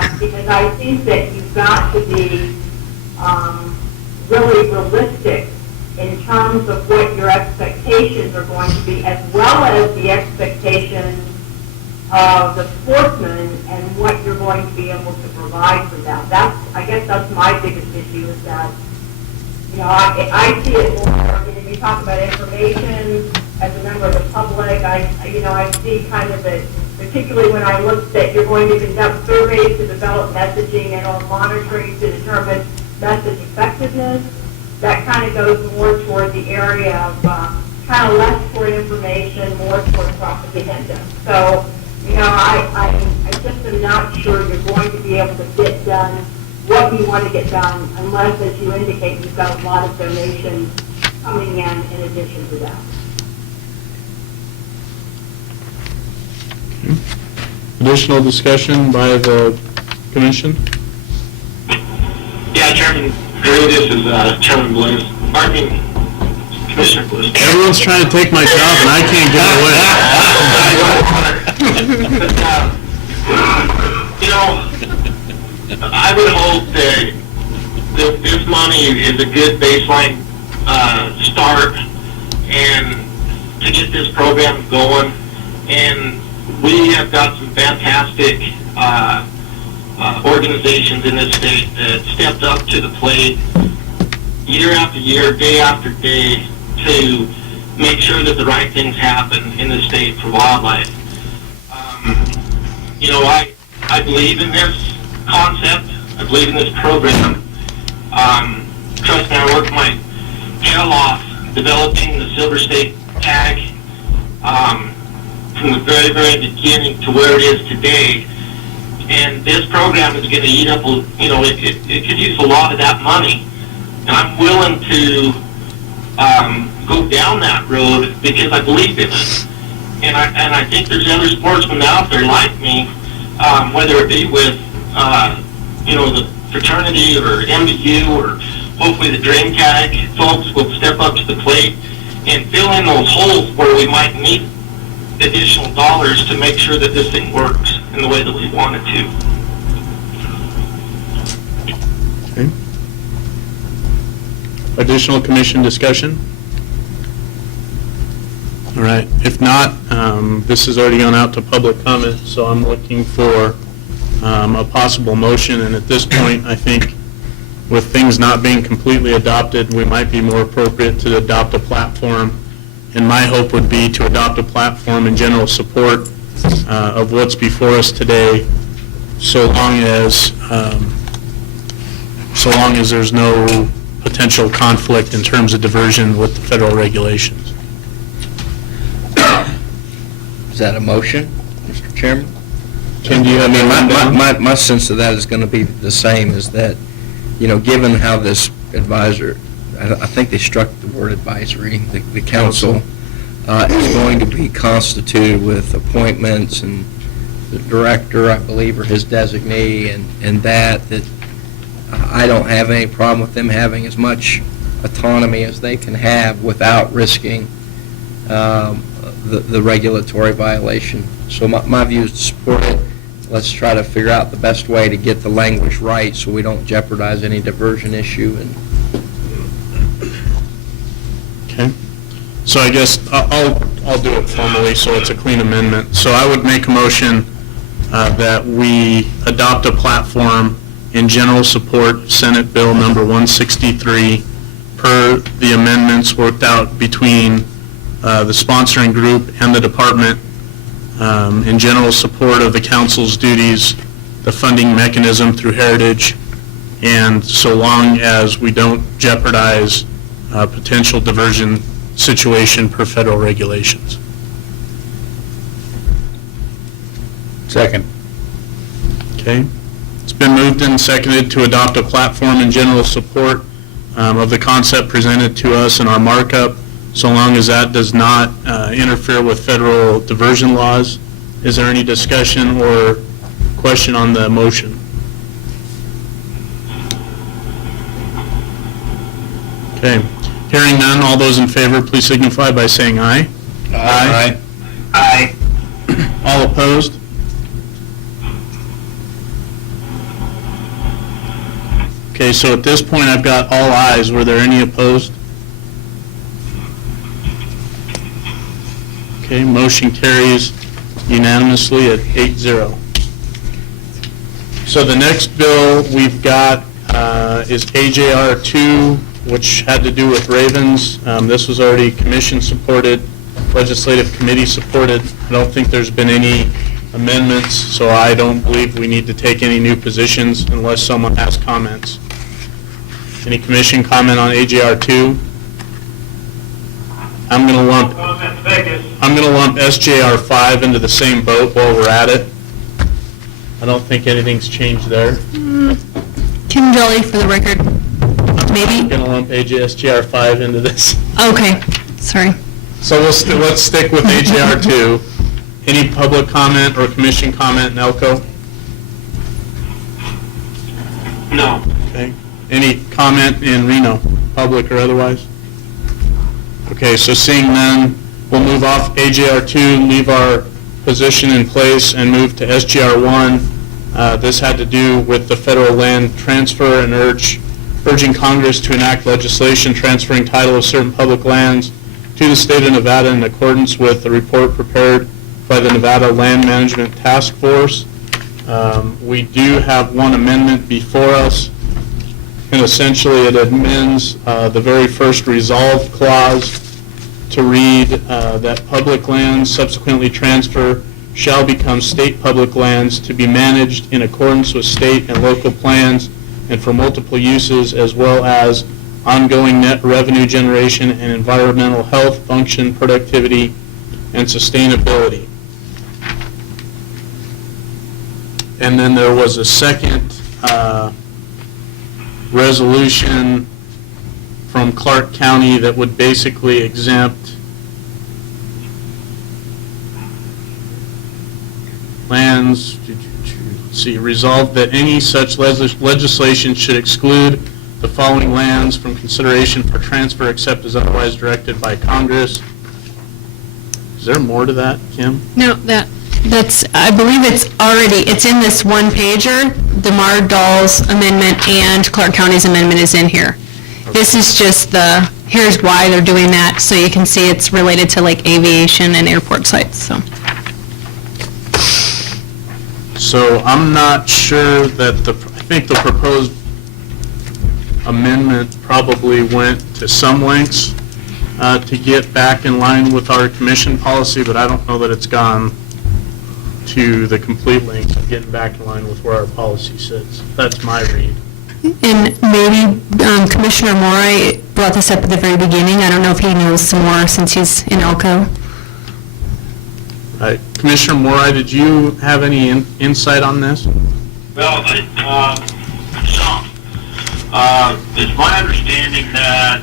that, because I think that you've got to be really realistic in terms of what your expectations are going to be, as well as the expectations of the sportsmen and what you're going to be able to provide for them. I guess that's my biggest issue, is that, I see it more, you talk about information as a member of the public, I see kind of it, particularly when I looked at you're going to conduct surveys to develop messaging and or monitoring to determine message effectiveness. That kind of goes more toward the area of kind of less toward information, more toward propaganda. So, I just am not sure you're going to be able to get done what you want to get done unless, as you indicate, you've got a lot of donations coming in addition to that. Additional discussion by the commission? Yeah, Chairman, this is Chairman Bliss. Commissioner Bliss. Everyone's trying to take my job and I can't get away. I would hope that this money is a good baseline start and to get this program going. And we have got some fantastic organizations in this state that stepped up to the plate year after year, day after day, to make sure that the right things happen in the state for wildlife. I believe in this concept. I believe in this program. Trust me, I worked my tail off developing the Silver State tag from the very, very beginning to where it is today. And this program is going to eat up, it could use a lot of that money. And I'm willing to go down that road because I believe in it. And I think there's other sportsmen out there like me, whether it be with, the fraternity or MBU or hopefully the Dream Tag folks will step up to the plate and fill in those holes where we might need additional dollars to make sure that this thing works in the way that we want it to. Okay. Additional commission discussion? All right. If not, this has already gone out to public comment, so I'm looking for a possible motion. And at this point, I think with things not being completely adopted, we might be more appropriate to adopt a platform. And my hope would be to adopt a platform in general support of what's before us today, so long as there's no potential conflict in terms of diversion with the federal regulations. Is that a motion, Mr. Chairman? Tim, do you have my sense of that is going to be the same, is that, given how this advisor, I think they struck the word advisory, the council is going to be constituted with appointments and the director, I believe, or his designee, and that I don't have any problem with them having as much autonomy as they can have without risking the regulatory violation. So my view is to support it. Let's try to figure out the best way to get the language right so we don't jeopardize any diversion issue. Okay. So I guess I'll do it formally so it's a clean amendment. So I would make a motion that we adopt a platform in general support Senate Bill number 163 per the amendments worked out between the sponsoring group and the department in general support of the council's duties, the funding mechanism through Heritage, and so long as we don't jeopardize potential diversion situation per federal regulations. Second. Okay. It's been moved and seconded to adopt a platform in general support of the concept presented to us in our markup, so long as that does not interfere with federal diversion laws. Is there any discussion or question on the motion? Okay. Hearing none, all those in favor, please signify by saying aye. Aye. Aye. All opposed? Okay, so at this point, I've got all ayes. Were there any opposed? Okay, motion carries unanimously at 8-0. So the next bill we've got is AJR 2, which had to do with Ravens. This was already commission-supported, legislative committee-supported. I don't think there's been any amendments, so I don't believe we need to take any new positions unless someone has comments. Any commission comment on AJR 2? I'm going to lump SJR 5 into the same boat while we're at it. I don't think anything's changed there. Kim Jolly for the record, I'm maybe? going to lump SJR 5 into this. Okay, sorry. So let's stick with AJR 2. Any public comment or commission comment, Nelco? No. Okay. Any comment in Reno, public or otherwise? Okay, so seeing none, we'll move off AJR 2, leave our position in place, and move to SJR 1. This had to do with the federal land transfer and urging Congress to enact legislation transferring title of certain public lands to the state of Nevada in accordance with the report prepared by the Nevada Land Management Task Force. We do have one amendment before us, and essentially it amends the very first resolve clause to read that public lands subsequently transfer shall become state public lands to be managed in accordance with state and local plans and for multiple uses, as well as ongoing net revenue generation and environmental health, function, productivity, and sustainability. And then there was a second resolution from Clark County that would basically exempt lands, let's see, resolved that any such legislation should exclude the following lands from consideration for transfer except as otherwise directed by Congress. Is there more to that, Kim? No, that's, I believe it's in this one pager. DeMar Dahl's amendment and Clark County's amendment is in here. This is just here's why they're doing that, so you can see it's related to like aviation and airport sites, so. So I'm not sure that I think the proposed amendment probably went to some lengths to get back in line with our commission policy, but I don't know that it's gone to the complete length of getting back in line with where our policy sits. That's my read. And maybe Commissioner Moore brought this up at the very beginning. I don't know if he knows some more since he's in Elko. Commissioner Moore, did you have any insight on this? Well, it's my understanding that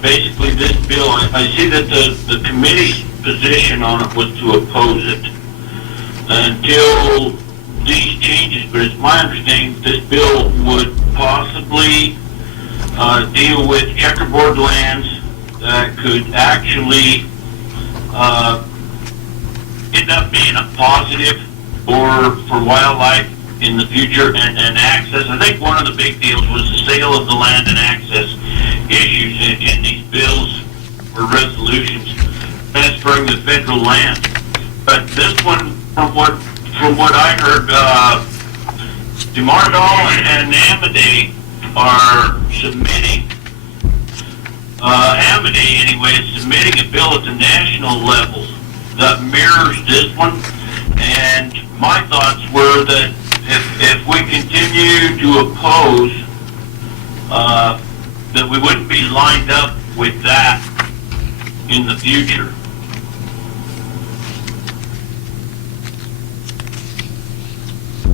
basically this bill, I see that the committee's position on it was to oppose it until these changes, but it's my understanding this bill would possibly deal with checkerboard lands that could actually end up being a positive for wildlife in the future and access. I think one of the big deals was the sale of the land and access issues in these bills or resolutions transferring the federal land. But this one, from what I heard, DeMar Dahl and Amadei are submitting, Amadei anyway, is submitting a bill at the national level that mirrors this one. And my thoughts were that if we continue to oppose, that we wouldn't be lined up with that in the future.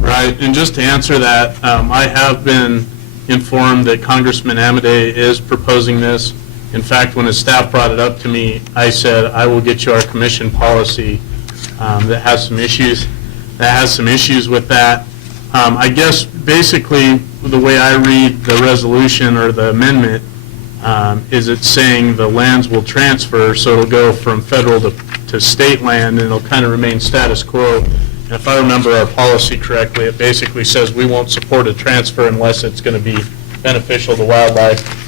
Right, and just to answer that, I have been informed that Congressman Amadei is proposing this. In fact, when his staff brought it up to me, I said, I will get you our commission policy that has some issues with that. I guess basically the way I read the resolution or the amendment is it's saying the lands will transfer, so it'll go from federal to state land, and it'll kind of remain status quo if I remember our policy correctly, it basically says we won't support a transfer unless it's going to be beneficial to wildlife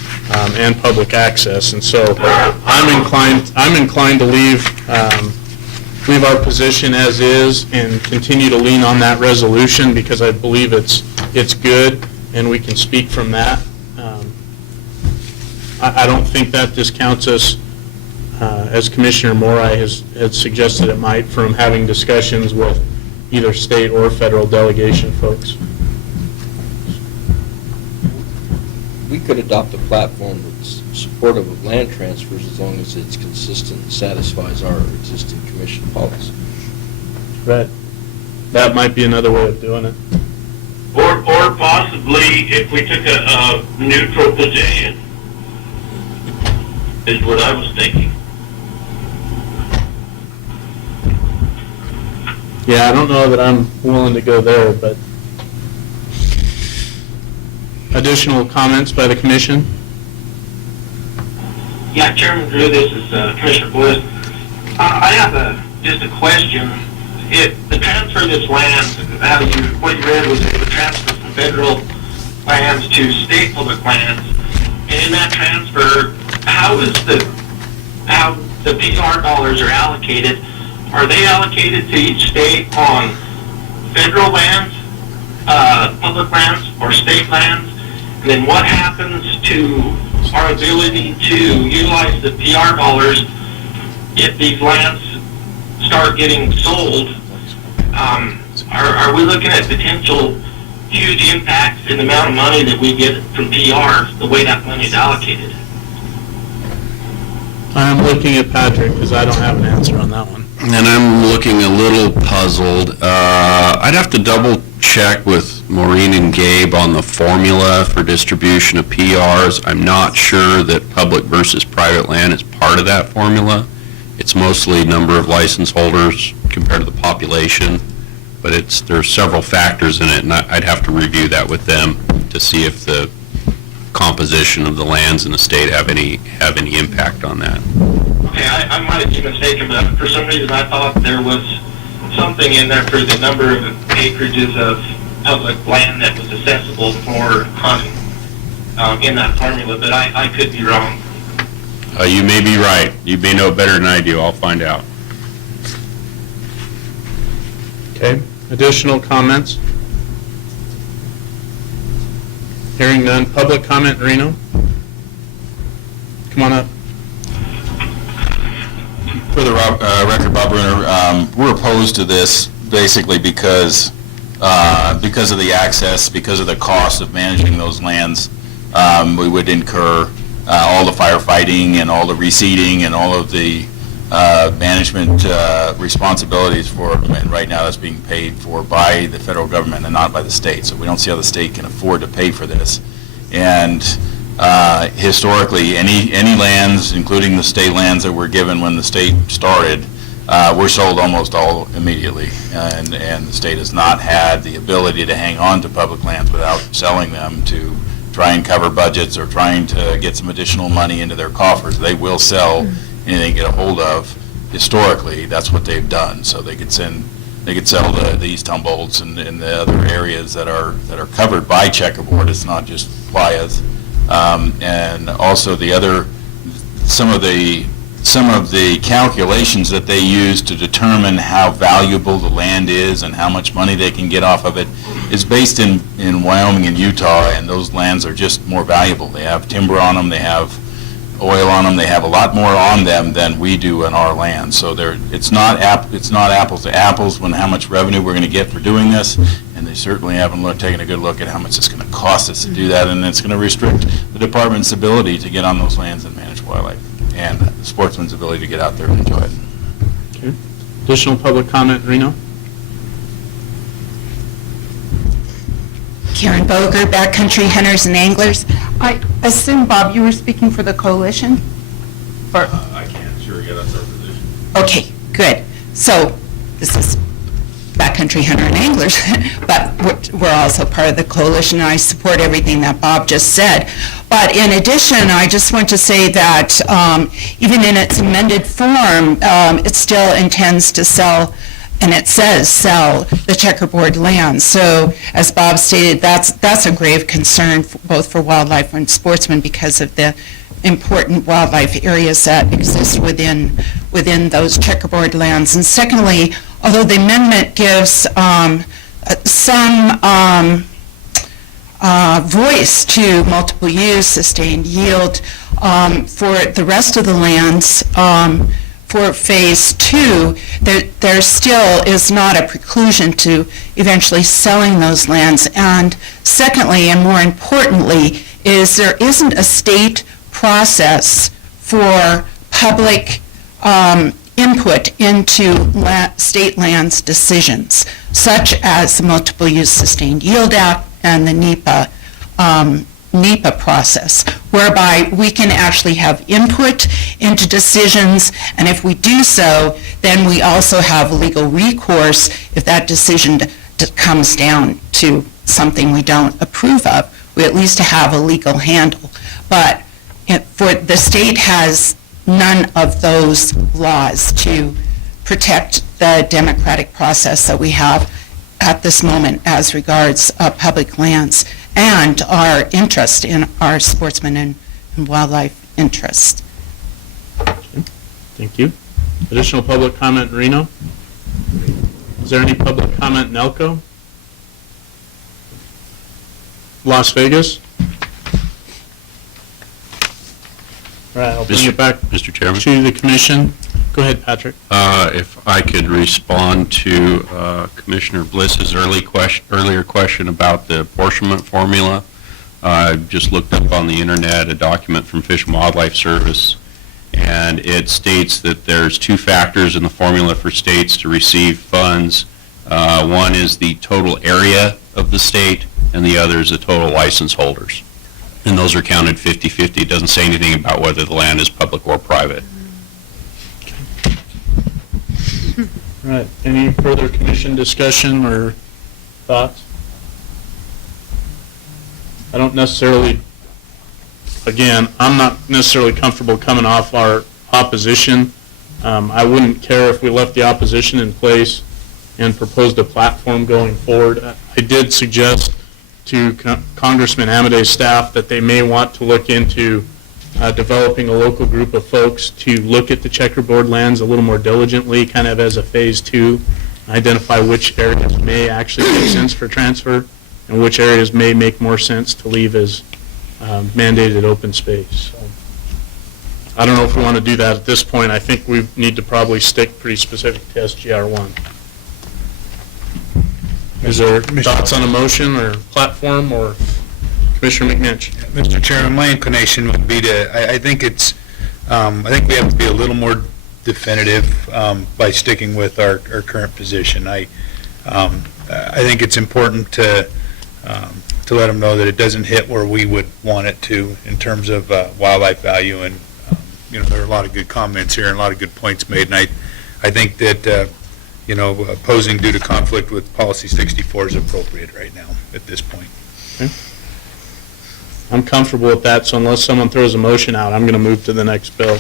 and public access. And so I'm inclined to leave our position as is and continue to lean on that resolution because I believe it's good and we can speak from that. I don't think that discounts us, as Commissioner Morai has suggested it might, from having discussions with either state or federal delegation folks. We could adopt a platform that's supportive of land transfers as long as it's consistent and satisfies our existing commission policy. Right. That might be another way of doing it. Or possibly if we took a neutral position, is what I was thinking. Yeah, I don't know that I'm willing to go there, but additional comments by the commission? Yeah, Chairman Drew, this is Commissioner Bliss. I have just a question. The transfer of this land, what you read was it would transfer from federal lands to state public lands. And in that transfer, how the PR dollars are allocated? Are they allocated to each state on federal lands, public lands, or state lands? And then what happens to our ability to utilize the PR dollars if these lands start getting sold? Are we looking at potential huge impacts in the amount of money that we get from PR, the way that money is allocated? I'm looking at Patrick because I don't have an answer on that one. And I'm looking a little puzzled. I'd have to double check with Maureen and Gabe on the formula for distribution of PRs. I'm not sure that public versus private land is part of that formula. It's mostly number of license holders compared to the population, but there's several factors in it, and I'd have to review that with them to see if the composition of the lands in the state have any impact on that. Okay, I might be mistaken, but for some reason I thought there was something in there for the number of acreages of public land that was accessible for hunting in that formula, but I could be wrong. You may be right. You may know better than I do. I'll find out. Okay, additional comments? Hearing none. Public comment, Reno? Come on up. For the record, Bob Bruner, we're opposed to this basically because of the access, because of the cost of managing those lands. We would incur all the firefighting and all the reseeding and all of the management responsibilities for it. And right now that's being paid for by the federal government and not by the state. So we don't see how the state can afford to pay for this. And historically, any lands, including the state lands that were given when the state started, were sold almost all immediately. And the state has not had the ability to hang on to public lands without selling them to try and cover budgets or trying to get some additional money into their coffers. They will sell anything they get a hold of. Historically, that's what they've done. So they could sell the East Humboldts and the other areas that are covered by checkerboard. It's not just playas. And also some of the calculations that they use to determine how valuable the land is and how much money they can get off of it is based in Wyoming and Utah, and those lands are just more valuable. They have timber on them, they have oil on them, they have a lot more on them than we do in our land. So it's not apples to apples when how much revenue we're going to get for doing this, and they certainly haven't taken a good look at how much it's going to cost us to do that, and it's going to restrict the department's ability to get on those lands and manage wildlife, and the sportsman's ability to get out there and enjoy it. Okay. Additional public comment, Reno? Karen Boger, Backcountry Hunters and Anglers. I assume, Bob, you were speaking for the coalition? I can't, sure, yeah, that's our position. Okay, good. So, this is Backcountry Hunter and Anglers, but we're also part of the coalition, and I support everything that Bob just said. But in addition, I just want to say that even in its amended form, it still intends to sell and it says sell the checkerboard land. So as Bob stated, that's a grave concern both for wildlife and sportsmen because of the important wildlife areas that exist within those checkerboard lands. And secondly, although the amendment gives some voice to multiple use, sustained yield, for the rest of the lands, for phase 2, there still is not a preclusion to eventually selling those lands. And secondly, and more importantly, is there isn't a state process for public input into state lands decisions, such as the Multiple Use Sustained Yield Act and the NEPA process, whereby we can actually have input into decisions, and if we do so, then we also have legal recourse if that decision comes down to something we don't approve of. We at least have a legal handle. But for the state has none of those laws to protect the democratic process that we have at this moment as regards public lands and our interest in our sportsmen and wildlife interests. Thank you. Additional public comment in Reno? Is there any public comment in Elko? Las Vegas? All right, I'll bring it back Mr. Chairman? to the commission. Go ahead, Patrick. If I could respond to Commissioner Bliss's earlier question about the apportionment formula. I just looked up on the internet a document from Fish and Wildlife Service, and it states that there's 2 factors in the formula for states to receive funds. One is the total area of the state, and the other is the total license holders. And those are counted 50-50. It doesn't say anything about whether the land is public or private. All right, any further commission discussion or thoughts? I don't necessarily, again, I'm not necessarily comfortable coming off our opposition. I wouldn't care if we left the opposition in place and proposed a platform going forward. I did suggest to Congressman Amadei's staff that they may want to look into developing a local group of folks to look at the checkerboard lands a little more diligently, kind of as a phase 2, identify which areas may actually make sense for transfer and which areas may make more sense to leave as mandated open space. So, I don't know if we want to do that at this point. I think we need to probably stick pretty specific to SGR1. Is there thoughts on a motion or platform, or Commissioner McNinch? Mr. Chairman, my inclination would be to, I think it's, I think we have to be a little more definitive by sticking with our current position. I think it's important to let them know that it doesn't hit where we would want it to in terms of wildlife value, and there are a lot of good comments here and a lot of good points made, and I think that opposing due to conflict with policy 64 is appropriate right now at this point. Okay. I'm comfortable with that, so unless someone throws a motion out, I'm going to move to the next bill.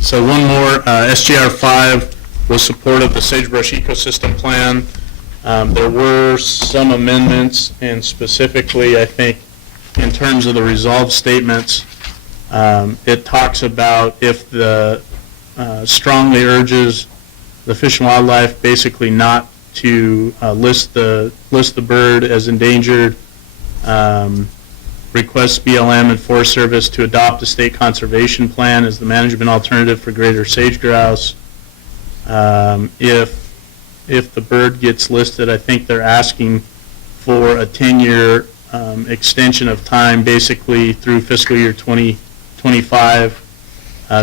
So one more, SGR 5 was support of the Sagebrush Ecosystem Plan. There were some amendments, and specifically, I think, in terms of the resolve statements, it talks about if the strongly urges the Fish and Wildlife basically not to list the bird as endangered, requests BLM and Forest Service to adopt a state conservation plan as the management alternative for greater sage grouse. If the bird gets listed, I think they're asking for a 10-year extension of time, basically through fiscal year 2025,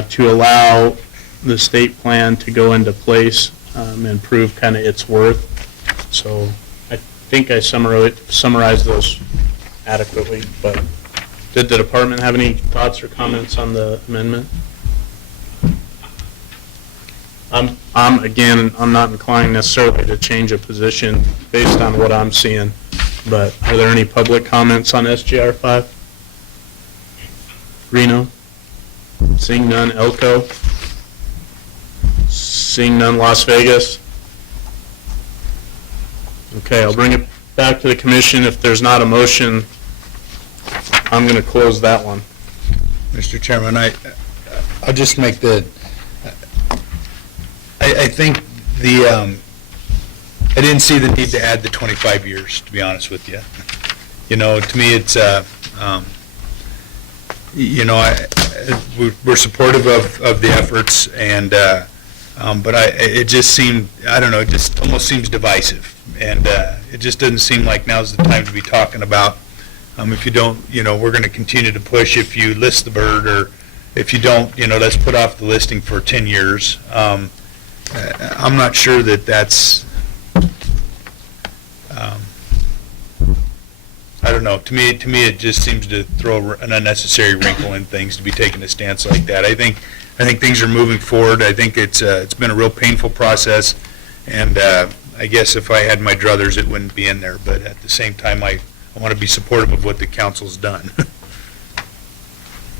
to allow the state plan to go into place and prove kind of its worth. So I think I summarized those adequately, but did the department have any thoughts or comments on the amendment? I'm not inclined necessarily to change a position based on what I'm seeing, but are there any public comments on SGR 5? Reno? Seeing none. Elko? Seeing none, Las Vegas? Okay, I'll bring it back to the commission. If there's not a motion, I'm going to close that one. Mr. Chairman, I'll just make I think I didn't see the need to add the 25 years, to be honest with you. You know, to me, it's, we're supportive of the efforts, and, but it just seemed, I don't know, it just almost seems divisive. And it just doesn't seem like now's the time to be talking about, if you don't, we're going to continue to push if you list the bird, or if you don't, let's put off the listing for 10 years. I'm not sure that that's, I don't know. To me, it just seems to throw an unnecessary wrinkle in things to be taking a stance like that. I think things are moving forward. I think it's been a real painful process, and I guess if I had my druthers, it wouldn't be in there. But at the same time, I want to be supportive of what the council's done.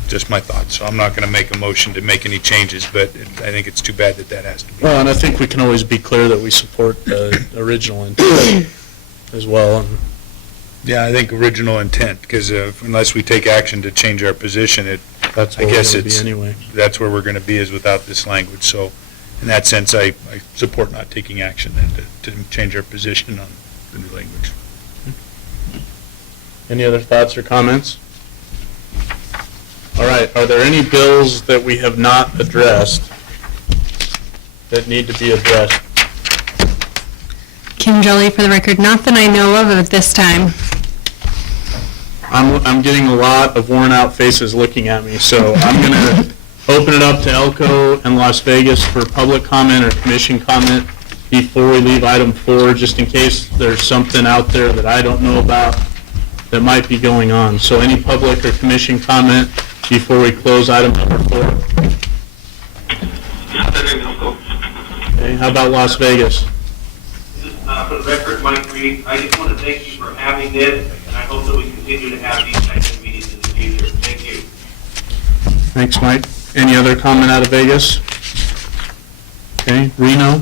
Just my thoughts. So I'm not going to make a motion to make any changes, but I think it's too bad that has to be. Well, and I think we can always be clear that we support the original intent as well. And Yeah, I think original intent, because unless we take action to change our position, that's I what we're guess going to be it's, anyway. that's where we're going to be, is without this language. So in that sense, I support not taking action then to change our position on the new language. Any other thoughts or comments? All right, are there any bills that we have not addressed that need to be addressed? Kim Jolly, for the record, not that I know of at this time. I'm getting a lot of worn-out faces looking at me, so I'm going to open it up to Elko and Las Vegas for public comment or commission comment before we leave item 4, just in case there's something out there that I don't know about that might be going on. So any public or commission comment before we close item number 4? Okay, how about Las Vegas? For the record, Mike Reed, I just want to thank you for having this, and I hope that we continue to have these types of meetings in the future. Thank you. Thanks, Mike. Any other comment out of Vegas? Okay, Reno,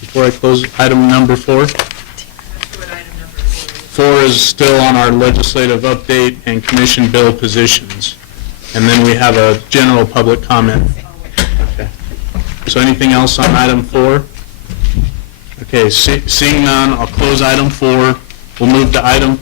before I close item number 4? 4 is still on our legislative update and commission bill positions. And then we have a general public comment. Okay. So anything else on item 4? Okay, seeing none, I'll close item 4. We'll move to item